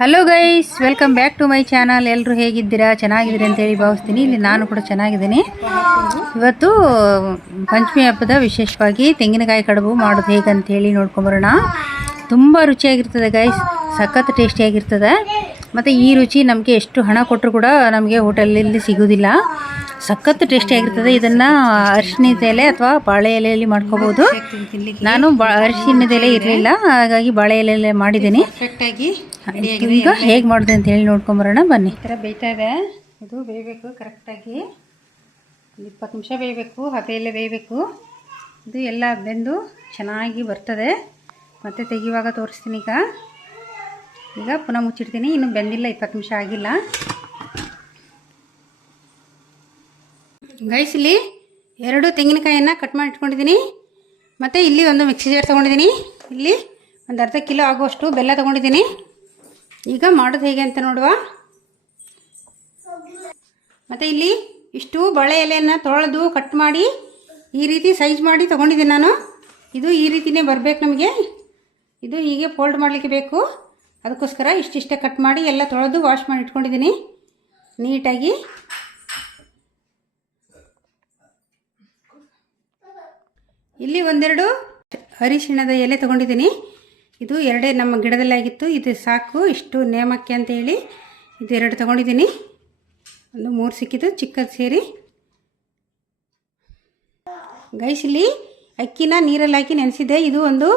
Hello guys, welcome back to my channel. ಎಲ್ಲರೂ ಹೇಗಿದ್ದೀರಾ? ಚೆನ್ನಾಗಿದ್ದೀರಿ ಅಂತೇಳಿ ಭಾವಿಸ್ತೀನಿ. ಇಲ್ಲಿ ನಾನು ಕೂಡ ಚೆನ್ನಾಗಿದ್ದೀನಿ. ಇವತ್ತು ಪಂಚಮಿ ಹಬ್ಬದ ವಿಶೇಷವಾಗಿ ತೆಂಗಿನಕಾಯಿ ಕಡುಬು ಮಾಡೋದು ಹೇಗಂತೇಳಿ ನೋಡ್ಕೊಂಬರೋಣ. ತುಂಬ ರುಚಿಯಾಗಿರ್ತದೆ ಗೈಸ್, ಸಖತ್ ಟೇಸ್ಟಿಯಾಗಿರ್ತದೆ. ಮತ್ತು ಈ ರುಚಿ ನಮಗೆ ಎಷ್ಟು ಹಣ ಕೊಟ್ಟರು ಕೂಡ ನಮಗೆ ಹೋಟೆಲಲ್ಲಿ ಸಿಗೋದಿಲ್ಲ. ಸಖತ್ ಟೇಸ್ಟಿಯಾಗಿರ್ತದೆ. ಇದನ್ನು ಅರಿಶಿಣದ ಎಲೆ ಅಥವಾ ಬಾಳೆ ಎಲೆಯಲ್ಲಿ ಮಾಡ್ಕೋಬೋದು. ನಾನು ಅರಿಶಿಣದ ಎಲೆ ಇರಲಿಲ್ಲ, ಹಾಗಾಗಿ ಬಾಳೆ ಎಲೆಯಲ್ಲೇ ಮಾಡಿದ್ದೀನಿ. ಕರೆಕ್ಟಾಗಿ ಈಗ ಹೇಗೆ ಮಾಡಿದೆ ಅಂತ ಹೇಳಿ ನೋಡ್ಕೊಂಬರೋಣ ಬನ್ನಿ. ಈ ಥರ ಬೇಯ್ತಾ ಇದೆ. ಇದು ಬೇಯಬೇಕು ಕರೆಕ್ಟಾಗಿ 20 ನಿಮಿಷ ಬೇಯಬೇಕು. ಹಬೆಯಲ್ಲೇ ಬೇಯಬೇಕು. ಇದು ಎಲ್ಲ ಬೆಂದು ಚೆನ್ನಾಗಿ ಬರ್ತದೆ. ಮತ್ತು ತೆಗಿಯುವಾಗ ತೋರಿಸ್ತೀನಿ. ಈಗ ಪುನಃ ಮುಚ್ಚಿಡ್ತೀನಿ. ಇನ್ನೂ ಬೆಂದಿಲ್ಲ, 20 ನಿಮಿಷ ಆಗಿಲ್ಲ. ಗೈಸ್, ಇಲ್ಲಿ 2 ತೆಂಗಿನಕಾಯಿಯನ್ನು ಕಟ್ ಮಾಡಿ ಇಟ್ಕೊಂಡಿದ್ದೀನಿ. ಮತ್ತು ಇಲ್ಲಿ ಒಂದು ಮಿಕ್ಸಿ ಜಾರ್ ತೊಗೊಂಡಿದ್ದೀನಿ. ಇಲ್ಲಿ ಒಂದು ಅರ್ಧ ಕಿಲೋ ಆಗುವಷ್ಟು ಬೆಲ್ಲ ತೊಗೊಂಡಿದ್ದೀನಿ. ಈಗ ಮಾಡೋದು ಹೇಗೆ ಅಂತ ನೋಡುವ. ಮತ್ತು ಇಲ್ಲಿ ಇಷ್ಟು ಬಾಳೆ ಎಲೆಯನ್ನು ತೊಳೆದು ಕಟ್ ಮಾಡಿ ಈ ರೀತಿ ಸೈಜ್ ಮಾಡಿ ತೊಗೊಂಡಿದ್ದೀನಿ ನಾನು. ಇದು ಈ ರೀತಿಯೇ ಬರಬೇಕು ನಮಗೆ. ಇದು ಹೀಗೆ ಫೋಲ್ಡ್ ಮಾಡಲಿಕ್ಕೆ ಬೇಕು. ಅದಕ್ಕೋಸ್ಕರ ಇಷ್ಟಿಷ್ಟೇ ಕಟ್ ಮಾಡಿ ಎಲ್ಲ ತೊಳೆದು ವಾಶ್ ಮಾಡಿ ಇಟ್ಕೊಂಡಿದ್ದೀನಿ ನೀಟಾಗಿ. ಇಲ್ಲಿ ಒಂದೆರಡು ಅರಿಶಿಣದ ಎಲೆ ತೊಗೊಂಡಿದ್ದೀನಿ. ಇದು 2 ನಮ್ಮ ಗಿಡದಲ್ಲಾಗಿತ್ತು. ಇದು ಸಾಕು ಇಷ್ಟು ನೇಮಕ್ಕೆ ಅಂತೇಳಿ ಇದು 2 ತೊಗೊಂಡಿದ್ದೀನಿ. ಒಂದು 3 ಸಿಕ್ಕಿದ್ದು ಚಿಕ್ಕದು ಸೇರಿ. ಗೈಸ್, ಇಲ್ಲಿ ಅಕ್ಕಿನ ನೀರಲ್ಲಿ ಹಾಕಿ ನೆನೆಸಿದ್ದೆ. ಇದು ಒಂದು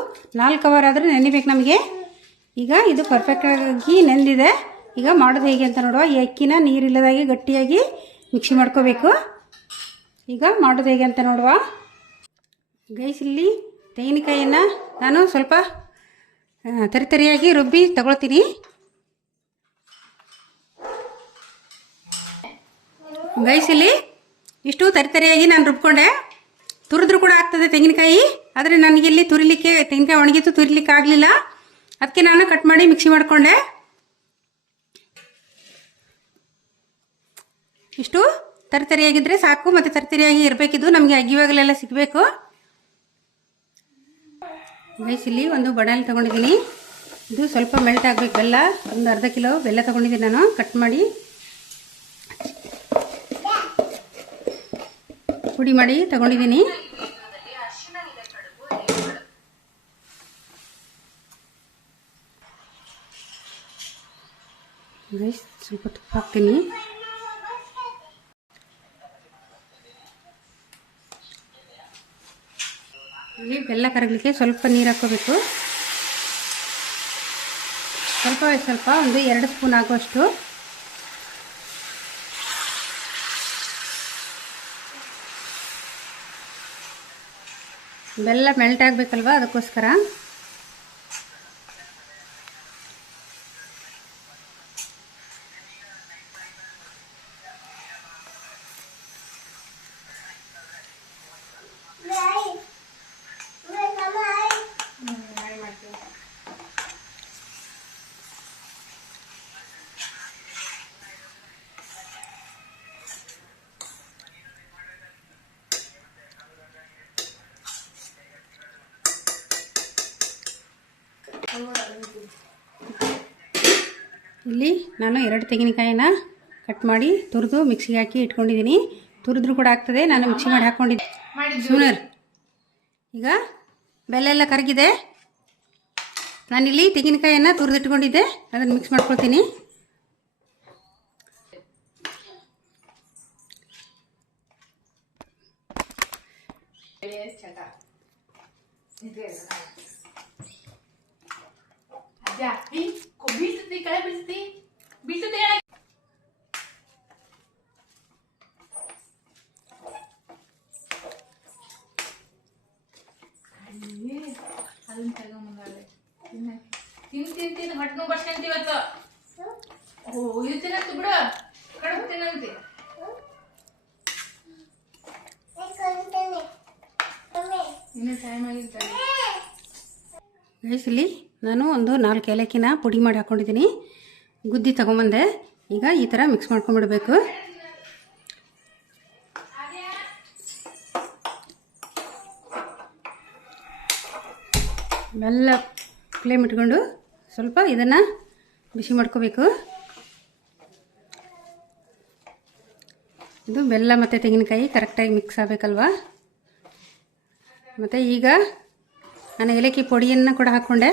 4 ಅವರ್ ಆದರೂ ನೆನೆಬೇಕು ನಮಗೆ. ಈಗ ಇದು ಪರ್ಫೆಕ್ಟಾಗಿ ನೆಂದಿದೆ. ಈಗ ಮಾಡೋದು ಹೇಗೆ ಅಂತ ನೋಡುವ. ಈ ಅಕ್ಕಿನ ನೀರಿಲ್ಲದಾಗಿ ಗಟ್ಟಿಯಾಗಿ ಮಿಕ್ಸಿ ಮಾಡ್ಕೋಬೇಕು. ಈಗ ಮಾಡೋದು ಹೇಗೆ ಅಂತ ನೋಡುವ. ಗೈಸ್, ಇಲ್ಲಿ ತೆಂಗಿನಕಾಯಿಯನ್ನು ನಾನು ಸ್ವಲ್ಪ ತರಿತರಿಯಾಗಿ ರುಬ್ಬಿ ತಗೊಳ್ತೀನಿ. ಗೈಸ್, ಇಲ್ಲಿ ಇಷ್ಟು ತರಿತರಿಯಾಗಿ ನಾನು ರುಬ್ಕೊಂಡೆ. ತುರಿದ್ರು ಕೂಡ ಆಗ್ತದೆ ತೆಂಗಿನಕಾಯಿ. ಆದರೆ ನನಗಿಲ್ಲಿ ತುರಿಲಿಕ್ಕೆ ತೆಂಗಿನಕಾಯಿ ಒಣಗಿತ್ತು, ತುರಿಲಿಕ್ಕೆ ಆಗಲಿಲ್ಲ. ಅದಕ್ಕೆ ನಾನು ಕಟ್ ಮಾಡಿ ಮಿಕ್ಸಿ ಮಾಡಿಕೊಂಡೆ. ಇಷ್ಟು ತರಿತರಿಯಾಗಿದ್ದರೆ ಸಾಕು. ಮತ್ತು ತರಿತರಿಯಾಗಿ ಇರಬೇಕಿದ್ದು, ನಮಗೆ ಅಗ್ಗಿವಾಗಲೆಲ್ಲ ಸಿಗಬೇಕು. ಗೈಸ್, ಇಲ್ಲಿ ಒಂದು ಬಡಾಣಿ ತೊಗೊಂಡಿದ್ದೀನಿ. ಇದು ಸ್ವಲ್ಪ ಮೆಲ್ಟ್ ಆಗಬೇಕು ಬೆಲ್ಲ. ಒಂದು ಅರ್ಧ ಕಿಲೋ ಬೆಲ್ಲ ತೊಗೊಂಡಿದ್ದೀನಿ ನಾನು ಕಟ್ ಮಾಡಿ ಪುಡಿ ಮಾಡಿ ತೊಗೊಂಡಿದ್ದೀನಿ. ಗೈಸ್, ಸ್ವಲ್ಪ ತುಪ್ಪ ಹಾಕ್ತೀನಿ. ಇಲ್ಲಿ ಬೆಲ್ಲ ಕರಗಲಿಕ್ಕೆ ಸ್ವಲ್ಪ ನೀರು ಹಾಕ್ಕೋಬೇಕು. ಸ್ವಲ್ಪ ಒಂದು 2 ಸ್ಪೂನ್ ಆಗುವಷ್ಟು. ಬೆಲ್ಲ ಮೆಲ್ಟ್ ಆಗಬೇಕಲ್ವ, ಅದಕ್ಕೋಸ್ಕರ. ಇಲ್ಲಿ ನಾನು 2 ತೆಂಗಿನಕಾಯಿನ ಕಟ್ ಮಾಡಿ ತುರಿದು ಮಿಕ್ಸಿಗೆ ಹಾಕಿ ಇಟ್ಕೊಂಡಿದ್ದೀನಿ. ತುರಿದ್ರು ಕೂಡ ಆಗ್ತದೆ, ನಾನು ಮಿಕ್ಸಿ ಮಾಡಿ ಹಾಕ್ಕೊಂಡಿದ್ದೆ ಸುನರ್. ಈಗ ಬೆಲ್ಲ ಎಲ್ಲ ಕರಗಿದೆ. ನಾನಿಲ್ಲಿ ತೆಂಗಿನಕಾಯಿಯನ್ನು ತುರಿದಿಟ್ಕೊಂಡಿದ್ದೆ, ಅದನ್ನು ಮಿಕ್ಸ್ ಮಾಡ್ಕೊಳ್ತೀನಿ. ತಿಂತೀನಿ ಹೊಟ್ಟೆ ಬರ್ಸ್ಕೊಂತ ಇವತ್ತು. ಇದು ತಿನ್ನಂತ ಬಿಡು, ಕಡುಬು ತಿನ್ನಂತೆ. ಇನ್ನೂ ಟೈಮ್ ಆಗಿರ್ತಾರೆ. ಗೈಸ್, ಇಲ್ಲಿ ನಾನು ಒಂದು 4 ಏಲಕ್ಕಿನ ಪುಡಿ ಮಾಡಿ ಹಾಕ್ಕೊಂಡಿದ್ದೀನಿ. ಗುದ್ದಿ ತಗೊಂಬಂದೆ. ಈಗ ಈ ಥರ ಮಿಕ್ಸ್ ಮಾಡ್ಕೊಂಡ್ಬಿಡ್ಬೇಕು. ಮೆಲ್ಲ ಫ್ಲೇಮ್ ಇಟ್ಕೊಂಡು ಸ್ವಲ್ಪ ಇದನ್ನು ಬಿಸಿ ಮಾಡ್ಕೋಬೇಕು. ಇದು ಬೆಲ್ಲ ಮತ್ತು ತೆಂಗಿನಕಾಯಿ ಕರೆಕ್ಟಾಗಿ ಮಿಕ್ಸ್ ಆಗಬೇಕಲ್ವಾ. ಮತ್ತು ಈಗ ನಾನು ಏಲಕ್ಕಿ ಪುಡಿಯನ್ನು ಕೂಡ ಹಾಕ್ಕೊಂಡೆ.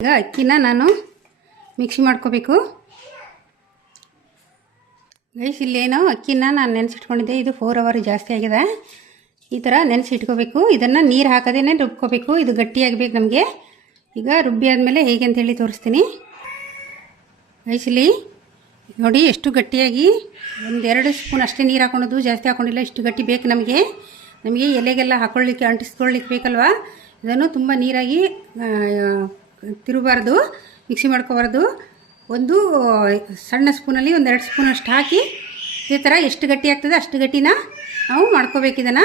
ಈಗ ಅಕ್ಕಿನ ನಾನು ಮಿಕ್ಸಿ ಮಾಡ್ಕೋಬೇಕು. ಗೈಸ್ ಇಲ್ಲೇನೋ ಅಕ್ಕಿನ ನಾನು ನೆನೆಸಿಟ್ಕೊಂಡಿದ್ದೆ, ಇದು 4 ಅವರ್ ಜಾಸ್ತಿ ಆಗಿದೆ. ಈ ಥರ ನೆನೆಸಿಟ್ಕೋಬೇಕು. ಇದನ್ನು ನೀರು ಹಾಕದೇ ರುಬ್ಕೋಬೇಕು. ಇದು ಗಟ್ಟಿಯಾಗಬೇಕು ನಮಗೆ. ಈಗ ರುಬ್ಬಿ ಆದಮೇಲೆ ಹೇಗೆ ಅಂತೇಳಿ ತೋರಿಸ್ತೀನಿ. ಗೈಸ್ ಇಲ್ಲಿ ನೋಡಿ ಎಷ್ಟು ಗಟ್ಟಿಯಾಗಿ, 1-2 ಸ್ಪೂನ್ ಅಷ್ಟೇ ನೀರು ಹಾಕ್ಕೊಳೋದು, ಜಾಸ್ತಿ ಹಾಕ್ಕೊಂಡಿಲ್ಲ. ಇಷ್ಟು ಗಟ್ಟಿ ಬೇಕು ನಮಗೆ ಎಲೆಗೆಲ್ಲ ಹಾಕ್ಕೊಳ್ಳಿಕ್ಕೆ ಅಂಟಿಸ್ಕೊಳ್ಳಿಕ್ಕೆ ಬೇಕಲ್ವಾ. ಇದನ್ನು ತುಂಬ ನೀರಾಗಿ ತಿರುಗಬಾರ್ದು, ಮಿಕ್ಸಿ ಮಾಡ್ಕೋಬಾರ್ದು. ಒಂದು ಸಣ್ಣ ಸ್ಪೂನಲ್ಲಿ 1-2 ಸ್ಪೂನ್ ಅಷ್ಟು ಹಾಕಿ ಇದೇ ಥರ ಎಷ್ಟು ಗಟ್ಟಿ ಆಗ್ತದೆ ಅಷ್ಟು ಗಟ್ಟಿನ ನಾವು ಮಾಡ್ಕೋಬೇಕು. ಇದನ್ನು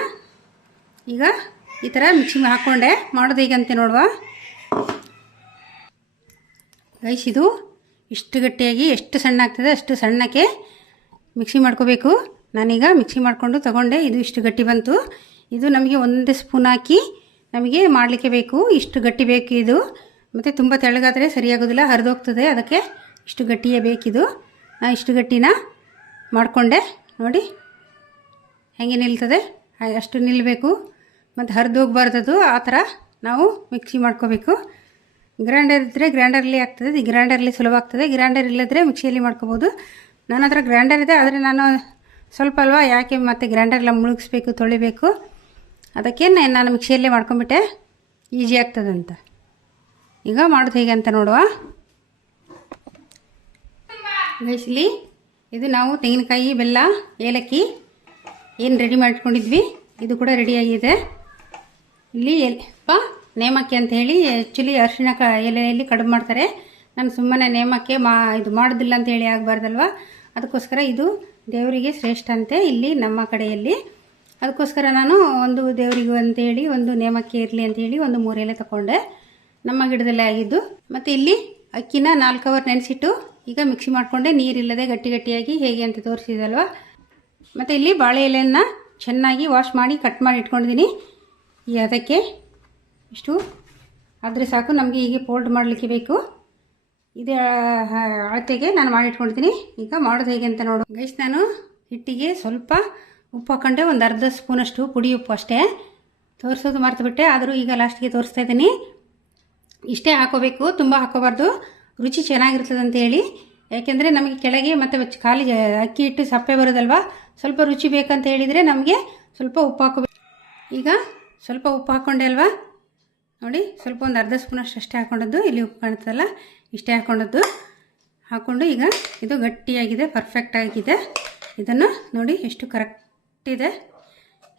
ಈಗ ಈ ಥರ ಮಿಕ್ಸಿ ಹಾಕ್ಕೊಂಡೆ. ಮಾಡೋದು ಹೇಗಂತೆ ನೋಡುವ ಗೈಸ್. ಇದು ಇಷ್ಟು ಗಟ್ಟಿಯಾಗಿ ಎಷ್ಟು ಸಣ್ಣ ಆಗ್ತದೆ ಅಷ್ಟು ಸಣ್ಣಕ್ಕೆ ಮಿಕ್ಸಿ ಮಾಡ್ಕೋಬೇಕು. ನಾನೀಗ ಮಿಕ್ಸಿ ಮಾಡಿಕೊಂಡು ತಗೊಂಡೆ. ಇದು ಇಷ್ಟು ಗಟ್ಟಿ ಬಂತು. ಇದು ನಮಗೆ 1 ಸ್ಪೂನ್ ಹಾಕಿ ನಮಗೆ ಮಾಡಲಿಕ್ಕೆ ಬೇಕು. ಇಷ್ಟು ಗಟ್ಟಿ ಬೇಕು ಇದು. ಮತ್ತು ತುಂಬ ತೆಳ್ಳಗಾದರೆ ಸರಿಯಾಗೋದಿಲ್ಲ, ಹರಿದೋಗ್ತದೆ. ಅದಕ್ಕೆ ಇಷ್ಟು ಗಟ್ಟಿಯೇ ಬೇಕಿದು. ನಾನು ಇಷ್ಟು ಗಟ್ಟಿನ ಮಾಡಿಕೊಂಡೆ. ನೋಡಿ ಹೇಗೆ ನಿಲ್ತದೆ, ಅಷ್ಟು ನಿಲ್ಲಬೇಕು. ಮತ್ತು ಹರಿದೋಗ್ಬಾರ್ದದು. ಆ ಥರ ನಾವು ಮಿಕ್ಸಿ ಮಾಡ್ಕೋಬೇಕು. ಗ್ರೈಂಡರ್ ಇದ್ದರೆ ಗ್ರೈಂಡರ್ಲಿ ಆಗ್ತದೆ. ಈ ಗ್ರೈಂಡರ್ಲಿ ಸುಲಭ ಆಗ್ತದೆ. ಗ್ರೈಂಡರ್ ಇಲ್ಲದ್ರೆ ಮಿಕ್ಸಿಯಲ್ಲಿ ಮಾಡ್ಕೋಬೋದು. ನನ್ನ ಹತ್ರ ಗ್ರೈಂಡರ್ ಇದೆ, ಆದರೆ ನಾನು ಸ್ವಲ್ಪ ಅಲ್ವಾ, ಯಾಕೆ ಮತ್ತು ಗ್ರೈಂಡರ್ಲ್ಲ ಮುಳುಗಿಸ್ಬೇಕು, ತೊಳಿಬೇಕು. ಅದಕ್ಕೆ ನಾನು ಮಿಕ್ಸಿಯಲ್ಲೇ ಮಾಡ್ಕೊಂಬಿಟ್ಟೆ, ಈಸಿ ಆಗ್ತದಂತ. ಈಗ ಮಾಡೋದು ಹೇಗೆ ಅಂತ ನೋಡುವ ಗೈಸ್. ಇಲ್ಲಿ ಇದು ನಾವು ತೆಂಗಿನಕಾಯಿ, ಬೆಲ್ಲ, ಏಲಕ್ಕಿ ಏನು ರೆಡಿ ಮಾಡ್ಕೊಂಡಿದ್ವಿ ಇದು ಕೂಡ ರೆಡಿಯಾಗಿದೆ. ಇಲ್ಲಿ ನೇಮಕ್ಕೆ ಅಂತ ಹೇಳಿ ಆ್ಯಕ್ಚುಲಿ ಅರಿಶಿಣ ಎಲೆಯಲ್ಲಿ ಕಡುಬು ಮಾಡ್ತಾರೆ. ನಾನು ಸುಮ್ಮನೆ ನೇಮಕ್ಕೆ ಇದು ಮಾಡೋದಿಲ್ಲ ಅಂತ ಹೇಳಿ ಆಗಬಾರ್ದಲ್ವ, ಅದಕ್ಕೋಸ್ಕರ ಇದು ದೇವರಿಗೆ ಶ್ರೇಷ್ಠ ಅಂತೆ ಇಲ್ಲಿ ನಮ್ಮ ಕಡೆಯಲ್ಲಿ. ಅದಕ್ಕೋಸ್ಕರ ನಾನು ಒಂದು ದೇವರಿಗೂ ಅಂತೇಳಿ ಒಂದು ನೇಮಕ್ಕೆ ಇರಲಿ ಅಂತೇಳಿ ಒಂದು 3 ಎಲೆ ತಗೊಂಡೆ, ನಮ್ಮ ಗಿಡದಲ್ಲೇ ಆಗಿದ್ದು. ಮತ್ತು ಇಲ್ಲಿ ಅಕ್ಕಿನ 4 ಅವರ್ ನೆನೆಸಿಟ್ಟು ಈಗ ಮಿಕ್ಸಿ ಮಾಡಿಕೊಂಡೆ, ನೀರಿಲ್ಲದೆ ಗಟ್ಟಿಯಾಗಿ ಹೇಗೆ ಅಂತ ತೋರಿಸಿದಲ್ವ. ಮತ್ತು ಇಲ್ಲಿ ಬಾಳೆ ಎಲೆಯನ್ನು ಚೆನ್ನಾಗಿ ವಾಶ್ ಮಾಡಿ ಕಟ್ ಮಾಡಿ ಇಟ್ಕೊಂಡಿದ್ದೀನಿ. ಈ ಅದಕ್ಕೆ ಇಷ್ಟು ಆದರೆ ಸಾಕು ನಮಗೆ ಹೀಗೆ ಫೋಲ್ಡ್ ಮಾಡಲಿಕ್ಕೆ ಬೇಕು. ಇದೇ ಅಳತೆಗೆ ನಾನು ಮಾಡಿ ಇಟ್ಕೊಂಡಿದ್ದೀನಿ. ಈಗ ಮಾಡೋದು ಹೇಗೆ ಅಂತ ನೋಡು ಗೈಸ್. ನಾನು ಹಿಟ್ಟಿಗೆ ಸ್ವಲ್ಪ ಉಪ್ಪು ಹಾಕ್ಕೊಂಡೆ, ಒಂದು ಅರ್ಧ ಸ್ಪೂನಷ್ಟು ಪುಡಿ ಉಪ್ಪು ಅಷ್ಟೇ. ತೋರಿಸೋದು ಮರ್ತುಬಿಟ್ಟೆ, ಆದರೂ ಈಗ ಲಾಸ್ಟಿಗೆ ತೋರಿಸ್ತಾ ಇದ್ದೀನಿ. ಇಷ್ಟೇ ಹಾಕೋಬೇಕು, ತುಂಬ ಹಾಕೋಬಾರ್ದು, ರುಚಿ ಚೆನ್ನಾಗಿರ್ತದೆ ಅಂತೇಳಿ. ಯಾಕೆಂದರೆ ನಮಗೆ ಕೆಳಗೆ ಮತ್ತು ಖಾಲಿ ಅಕ್ಕಿ ಹಿಟ್ಟು ಸಪ್ಪೆ ಬರೋದಲ್ವ, ಸ್ವಲ್ಪ ರುಚಿ ಬೇಕಂತ ಹೇಳಿದರೆ ನಮಗೆ ಸ್ವಲ್ಪ ಉಪ್ಪು ಹಾಕೋಬೇಕು. ಈಗ ಸ್ವಲ್ಪ ಉಪ್ಪು ಹಾಕ್ಕೊಂಡೆ ಅಲ್ವಾ, ನೋಡಿ ಸ್ವಲ್ಪ ಒಂದು ಅರ್ಧ ಸ್ಪೂನಷ್ಟು ಅಷ್ಟೇ ಹಾಕ್ಕೊಂಡದ್ದು. ಇಲ್ಲಿ ಉಪ್ಪು ಕಾಣ್ತದಲ್ಲ, ಇಷ್ಟೇ ಹಾಕ್ಕೊಂಡು ಈಗ ಇದು ಗಟ್ಟಿಯಾಗಿದೆ, ಪರ್ಫೆಕ್ಟ್ ಆಗಿದೆ. ಇದನ್ನು ನೋಡಿ ಎಷ್ಟು ಕರೆಕ್ಟ್ ಇದೆ,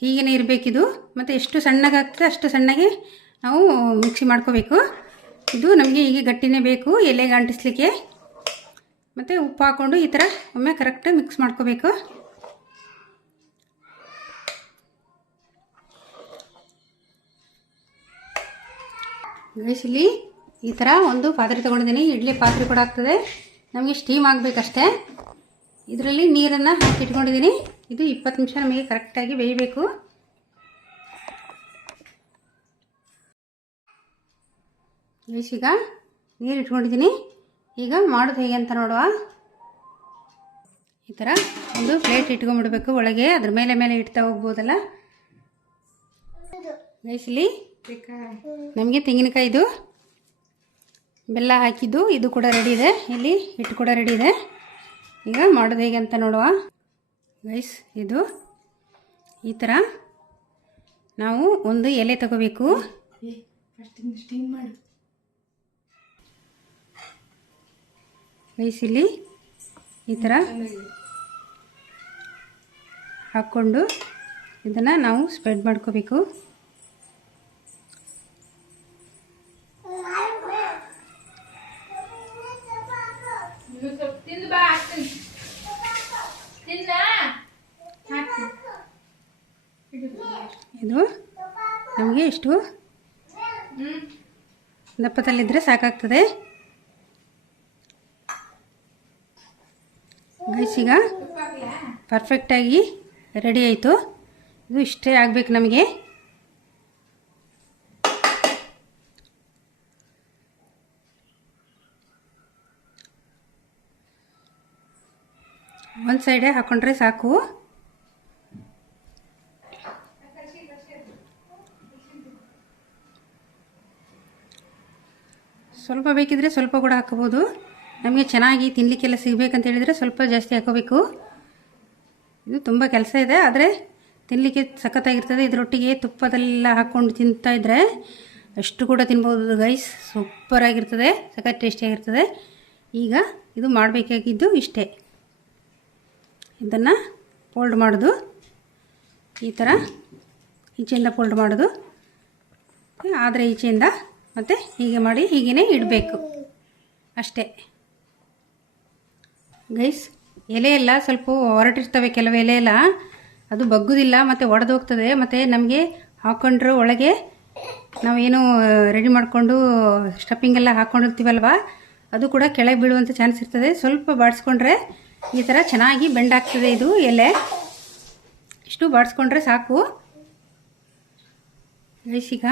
ಹೀಗೇ ಇರಬೇಕಿದು. ಮತ್ತು ಎಷ್ಟು ಸಣ್ಣಗಾಗ್ತದೆ ಅಷ್ಟು ಸಣ್ಣಗೆ ನಾವು ಮಿಕ್ಸಿ ಮಾಡ್ಕೋಬೇಕು. ಇದು ನಮಗೆ ಹೀಗೆ ಗಟ್ಟಿನೇ ಬೇಕು ಎಲೆಗೆ ಅಂಟಿಸ್ಲಿಕ್ಕೆ. ಮತ್ತು ಉಪ್ಪು ಹಾಕ್ಕೊಂಡು ಈ ಥರ ಒಮ್ಮೆ ಕರೆಕ್ಟಾಗಿ ಮಿಕ್ಸ್ ಮಾಡ್ಕೋಬೇಕು. ಗೈಸ್ ಇಲ್ಲಿ ಈ ಥರ ಒಂದು ಪಾತ್ರೆ ತೊಗೊಂಡಿದ್ದೀನಿ, ಇಡ್ಲಿ ಪಾತ್ರೆ ಕೂಡ ಆಗ್ತದೆ. ನಮಗೆ ಸ್ಟೀಮ್ ಆಗಬೇಕಷ್ಟೇ. ಇದರಲ್ಲಿ ನೀರನ್ನು ಹಾಕಿ ಇಟ್ಕೊಂಡಿದ್ದೀನಿ. ಇದು 20 ನಿಮಿಷ ನಮಗೆ ಕರೆಕ್ಟಾಗಿ ಬೇಯಬೇಕು. ಗೈಸ್ ಈಗ ನೀರು ಇಟ್ಕೊಂಡಿದ್ದೀನಿ. ಈಗ ಮಾಡೋದು ಹೇಗೆ ಅಂತ ನೋಡುವ. ಈ ಥರ ಒಂದು ಪ್ಲೇಟ್ ಇಟ್ಕೊಂಡ್ಬಿಡ್ಬೇಕು ಒಳಗೆ, ಅದ್ರ ಮೇಲೆ ಇಡ್ತಾ ಹೋಗ್ಬೋದಲ್ಲ. ಗೈಸ್ ಇಲ್ಲಿ ನಮಗೆ ತೆಂಗಿನಕಾಯಿದು ಬೆಲ್ಲ ಹಾಕಿದ್ದು ಇದು ಕೂಡ ರೆಡಿ ಇದೆ. ಇಲ್ಲಿ ಹಿಟ್ಟು ಕೂಡ ರೆಡಿ ಇದೆ. ಈಗ ಮಾಡೋದು ಹೇಗೆ ಅಂತ ನೋಡುವ ಗೈಸ್. ಇದು ಈ ಥರ ನಾವು ಒಂದು ಎಲೆ ತಗೋಬೇಕು. ಗೈಸ್ ಇಲ್ಲಿ ಈ ಥರ ಹಾಕ್ಕೊಂಡು ಇದನ್ನು ನಾವು ಸ್ಪ್ರೆಡ್ ಮಾಡ್ಕೋಬೇಕು. ಇದು ನಮಗೆ ಇಷ್ಟು ದಪ್ಪದಲ್ಲಿದ್ದರೆ ಸಾಕಾಗ್ತದೆ. ಗೈಸ್ ಈಗ ಪರ್ಫೆಕ್ಟಾಗಿ ರೆಡಿ ಆಯಿತು. ಇದು ಇಷ್ಟೇ ಆಗಬೇಕು ನಮಗೆ. ಒಂದು ಸೈಡೇ ಹಾಕ್ಕೊಂಡ್ರೆ ಸಾಕು. ಸ್ವಲ್ಪ ಬೇಕಿದ್ರೆ ಸ್ವಲ್ಪ ಕೂಡ ಹಾಕೋಬೋದು. ನಮಗೆ ಚೆನ್ನಾಗಿ ತಿನ್ನಲಿಕ್ಕೆಲ್ಲ ಸಿಗಬೇಕಂತ ಹೇಳಿದರೆ ಸ್ವಲ್ಪ ಜಾಸ್ತಿ ಹಾಕೋಬೇಕು. ಇದು ತುಂಬ ಕೆಲಸ ಇದೆ, ಆದರೆ ತಿನ್ನಲಿಕ್ಕೆ ಸಖತ್ತಾಗಿರ್ತದೆ. ಇದರೊಟ್ಟಿಗೆ ತುಪ್ಪದೆಲ್ಲ ಹಾಕ್ಕೊಂಡು ತಿಂತಾಯಿದ್ರೆ ಅಷ್ಟು ಕೂಡ ತಿನ್ಬೋದು ಗೈಸ್. ಸೂಪರಾಗಿರ್ತದೆ, ಸಖತ್ ಟೇಸ್ಟಿಯಾಗಿರ್ತದೆ. ಈಗ ಇದು ಮಾಡಬೇಕಾಗಿದ್ದು ಇಷ್ಟೇ. ಇದನ್ನು ಫೋಲ್ಡ್ ಮಾಡೋದು, ಈ ಥರ ಈಚೆಯಿಂದ ಫೋಲ್ಡ್ ಮಾಡೋದು, ಆದರೆ ಈಚೆಯಿಂದ ಮತ್ತು ಹೀಗೆ ಮಾಡಿ ಹೀಗೇ ಇಡಬೇಕು ಅಷ್ಟೇ ಗೈಸ್. ಎಲೆ ಎಲ್ಲ ಸ್ವಲ್ಪ ಹೊರಟಿರ್ತವೆ, ಕೆಲವು ಎಲೆ ಎಲ್ಲ ಅದು ಬಗ್ಗುದಿಲ್ಲ ಮತ್ತು ಒಡೆದೋಗ್ತದೆ. ಮತ್ತು ನಮಗೆ ಹಾಕ್ಕೊಂಡ್ರೆ ಒಳಗೆ ನಾವೇನು ರೆಡಿ ಮಾಡಿಕೊಂಡು ಸ್ಟಫಿಂಗ್ ಎಲ್ಲ ಹಾಕ್ಕೊಂಡಿರ್ತೀವಲ್ವ, ಅದು ಕೂಡ ಕೆಳಗೆ ಬೀಳುವಂಥ ಚಾನ್ಸ್ ಇರ್ತದೆ. ಸ್ವಲ್ಪ ಬಾಡಿಸ್ಕೊಂಡ್ರೆ ಈ ಥರ ಚೆನ್ನಾಗಿ ಬೆಂಡಾಗ್ತದೆ ಇದು ಎಲೆ. ಇಷ್ಟು ಬಾಡಿಸ್ಕೊಂಡ್ರೆ ಸಾಕು ಗೈಸ್. ಈಗ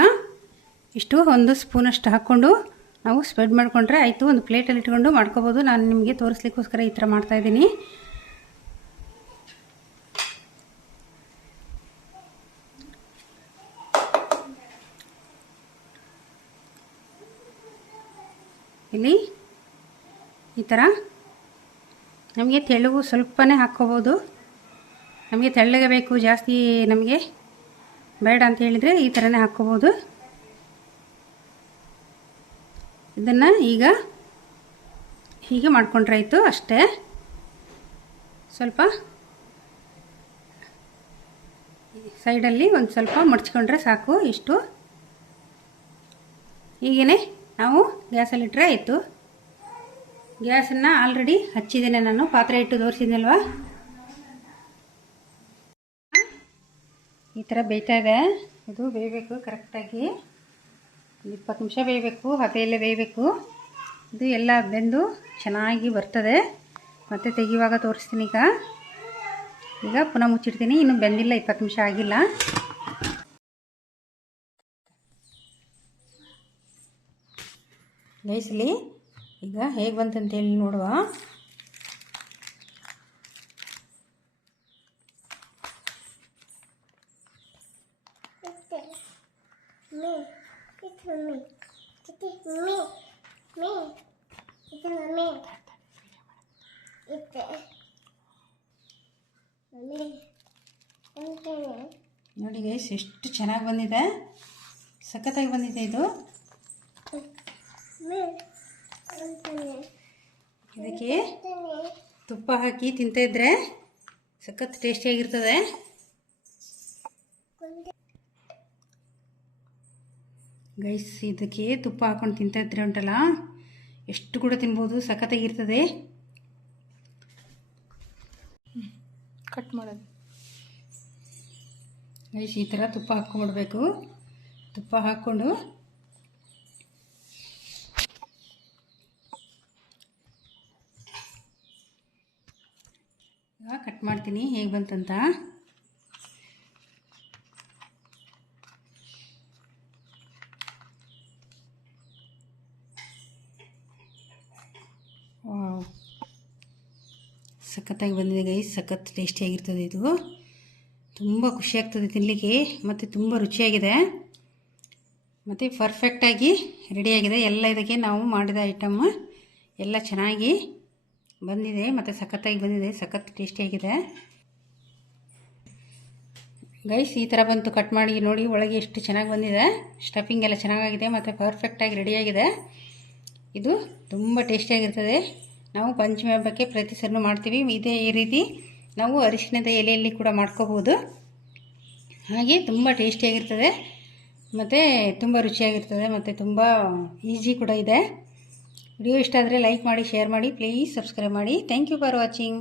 ಇಷ್ಟು 1 ಸ್ಪೂನಷ್ಟು ಹಾಕ್ಕೊಂಡು ನಾವು ಸ್ಪ್ರೆಡ್ ಮಾಡಿಕೊಂಡ್ರೆ ಆಯಿತು. ಒಂದು ಪ್ಲೇಟಲ್ಲಿ ಇಟ್ಕೊಂಡು ಮಾಡ್ಕೋಬೋದು. ನಾನು ನಿಮಗೆ ತೋರಿಸ್ಲಿಕ್ಕೋಸ್ಕರ ಈ ಥರ ಮಾಡ್ತಾಯಿದ್ದೀನಿ. ಇಲ್ಲಿ ಈ ಥರ ನಮಗೆ ತೆಳುವು ಸ್ವಲ್ಪನೇ ಹಾಕ್ಕೋಬೋದು. ನಮಗೆ ತೆಳ್ಳಗೆ ಬೇಕು, ಜಾಸ್ತಿ ನಮಗೆ ಬೇಡ ಅಂತ ಹೇಳಿದರೆ ಈ ಥರನೇ ಹಾಕ್ಕೋಬೋದು. ಇದನ್ನು ಈಗ ಹೀಗೆ ಮಾಡ್ಕೊಂಡ್ರೆ ಆಯಿತು ಅಷ್ಟೇ. ಸ್ವಲ್ಪ ಸೈಡಲ್ಲಿ ಒಂದು ಸ್ವಲ್ಪ ಮಡ್ಚ್ಕೊಂಡ್ರೆ ಸಾಕು. ಇಷ್ಟು ಹೀಗೇ ನಾವು ಗ್ಯಾಸಲ್ಲಿಟ್ಟರೆ ಆಯಿತು. ಗ್ಯಾಸನ್ನು ಆಲ್ರೆಡಿ ಹಚ್ಚಿದ್ದೇನೆ ನಾನು, ಪಾತ್ರೆ ಇಟ್ಟು ತೋರಿಸಿದ್ನಲ್ವ. ಈ ಥರ ಬೇಯ್ತಾ ಇದೆ. ಇದು ಬೇಯಬೇಕು ಕರೆಕ್ಟಾಗಿ. 20 ನಿಮಿಷ ಬೇಯಬೇಕು, ಹಬೆಯಲ್ಲೇ ಬೇಯಬೇಕು. ಇದು ಎಲ್ಲ ಬೆಂದು ಚೆನ್ನಾಗಿ ಬರ್ತದೆ. ಮತ್ತು ತೆಗೆಯುವಾಗ ತೋರಿಸ್ತೀನಿ. ಈಗ ಪುನಃ ಮುಚ್ಚಿಡ್ತೀನಿ. ಇನ್ನೂ ಬೆಂದಿಲ್ಲ, 20 ನಿಮಿಷ ಆಗಿಲ್ಲ. ಗೈಸಲ್ಲಿ ಈಗ ಹೇಗೆ ಬಂತಂತೇಳಿ ನೋಡುವ. ನೋಡಿ ಗೈಸ್, ಎಷ್ಟು ಚೆನ್ನಾಗಿ ಬಂದಿದೆ, ಸಖತ್ತಾಗಿ ಬಂದಿದೆ ಇದು. ಇದಕ್ಕೆ ತುಪ್ಪ ಹಾಕಿ ತಿಂತಾಯಿದ್ರೆ ಸಖತ್ ಟೇಸ್ಟಿಯಾಗಿರ್ತದೆ. ಗೈಸ್, ಇದಕ್ಕೆ ತುಪ್ಪ ಹಾಕೊಂಡು ತಿಂತಾಯಿದ್ರೆ ಉಂಟಲ್ಲ, ಎಷ್ಟು ಕೂಡ ತಿನ್ಬೋದು, ಸಖತ್ತಾಗಿರ್ತದೆ. ಕಟ್ ಮಾಡೋದು ಗೈಸ್, ಈ ಥರ ತುಪ್ಪ ಹಾಕ್ಕೊಂಡ್ಬಿಡ್ಬೇಕು. ತುಪ್ಪ ಹಾಕ್ಕೊಂಡು ಕಟ್ ಮಾಡ್ತೀನಿ ಹೇಗೆ ಬಂತಂತ. ವಾವ್, ಸಖತ್ತಾಗಿ ಬಂದಿದೆ ಗೈಸ್, ಸಖತ್ ಟೇಸ್ಟಿಯಾಗಿರ್ತದೆ ಇದು. ತುಂಬ ಖುಷಿಯಾಗ್ತದೆ ತಿನ್ನಲಿಕ್ಕೆ, ಮತ್ತು ತುಂಬ ರುಚಿಯಾಗಿದೆ, ಮತ್ತು ಪರ್ಫೆಕ್ಟಾಗಿ ರೆಡಿಯಾಗಿದೆ. ಎಲ್ಲ ಇದಕ್ಕೆ ನಾವು ಮಾಡಿದ ಐಟಮ್ ಎಲ್ಲ ಚೆನ್ನಾಗಿ ಬಂದಿದೆ, ಮತ್ತು ಸಖತ್ತಾಗಿ ಬಂದಿದೆ, ಸಖತ್ ಟೇಸ್ಟಿಯಾಗಿದೆ ಗೈಸ್. ಈ ಥರ ಬಂತು, ಕಟ್ ಮಾಡಿ ನೋಡಿ, ಒಳಗೆ ಎಷ್ಟು ಚೆನ್ನಾಗಿ ಬಂದಿದೆ. ಸ್ಟಫಿಂಗ್ ಎಲ್ಲ ಚೆನ್ನಾಗಿದೆ ಮತ್ತು ಪರ್ಫೆಕ್ಟಾಗಿ ರೆಡಿಯಾಗಿದೆ. ಇದು ತುಂಬ ಟೇಸ್ಟಿಯಾಗಿರ್ತದೆ. ನಾವು ಪಂಚಮಿ ಹಬ್ಬಕ್ಕೆ ಪ್ರತಿ ಸರಿನೂ ಮಾಡ್ತೀವಿ. ಇದೇ ಈ ರೀತಿ ನಾವು ಅರಿಶಿಣದ ಎಲೆಯಲ್ಲಿ ಕೂಡ ಮಾಡ್ಕೋಬೋದು. ಹಾಗೆ ತುಂಬ ಟೇಸ್ಟಿಯಾಗಿರ್ತದೆ ಮತ್ತು ತುಂಬ ರುಚಿಯಾಗಿರ್ತದೆ, ಮತ್ತು ತುಂಬ ಈಸಿ ಕೂಡ ಇದೆ. ವಿಡಿಯೋ ಇಷ್ಟ ಆದರೆ ಲೈಕ್ ಮಾಡಿ, ಶೇರ್ ಮಾಡಿ, ಪ್ಲೀಸ್ ಸಬ್ಸ್ಕ್ರೈಬ್ ಮಾಡಿ. Thank you for watching.